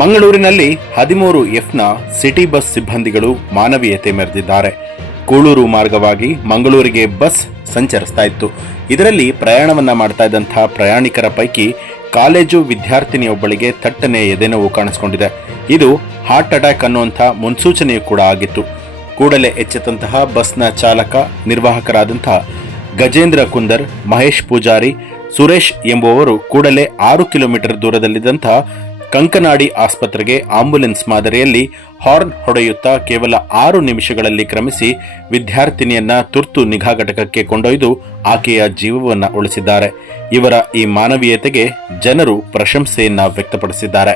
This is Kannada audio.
ಮಂಗಳೂರಿನಲ್ಲಿ 13Fನ ಸಿಟಿ ಬಸ್ ಸಿಬ್ಬಂದಿಗಳು ಮಾನವೀಯತೆ ಮೆರೆದಿದ್ದಾರೆ. ಕೂಳೂರು ಮಾರ್ಗವಾಗಿ ಮಂಗಳೂರಿಗೆ ಬಸ್ ಸಂಚರಿಸ್ತಾ ಇತ್ತು. ಇದರಲ್ಲಿ ಪ್ರಯಾಣವನ್ನ ಮಾಡ್ತಾ ಇದ್ದಂತಹ ಪ್ರಯಾಣಿಕರ ಪೈಕಿ ಕಾಲೇಜು ವಿದ್ಯಾರ್ಥಿನಿಯೊಬ್ಬಳಿಗೆ ಥಟ್ಟನೆ ಎದೆನೋವು ಕಾಣಿಸಿಕೊಂಡಿದೆ. ಇದು ಹಾರ್ಟ್ ಅಟ್ಯಾಕ್ ಅನ್ನುವಂಥ ಮುನ್ಸೂಚನೆಯೂ ಕೂಡ ಆಗಿತ್ತು. ಕೂಡಲೇ ಎಚ್ಚೆತ್ತಂತಹ ಬಸ್ನ ಚಾಲಕ ನಿರ್ವಾಹಕರಾದಂತಹ ಗಜೇಂದ್ರ ಕುಂದರ್, ಮಹೇಶ್ ಪೂಜಾರಿ, ಸುರೇಶ್ ಎಂಬುವವರು ಕೂಡಲೇ 6 ಕಿಲೋಮೀಟರ್ ದೂರದಲ್ಲಿದ್ದಂತಹ ಕಂಕನಾಡಿ ಆಸ್ಪತ್ರೆಗೆ ಆಂಬ್ಯುಲೆನ್ಸ್ ಮಾದರಿಯಲ್ಲಿ ಹಾರ್ನ್ ಹೊಡೆಯುತ್ತಾ ಕೇವಲ 6 ನಿಮಿಷಗಳಲ್ಲಿ ಕ್ರಮಿಸಿ ವಿದ್ಯಾರ್ಥಿನಿಯನ್ನ ತುರ್ತು ನಿಗಾ ಘಟಕಕ್ಕೆ ಕೊಂಡೊಯ್ದು ಆಕೆಯ ಜೀವವನ್ನ ಉಳಿಸಿದ್ದಾರೆ. ಇವರ ಈ ಮಾನವೀಯತೆಗೆ ಜನರು ಪ್ರಶಂಸೆಯನ್ನ ವ್ಯಕ್ತಪಡಿಸಿದ್ದಾರೆ.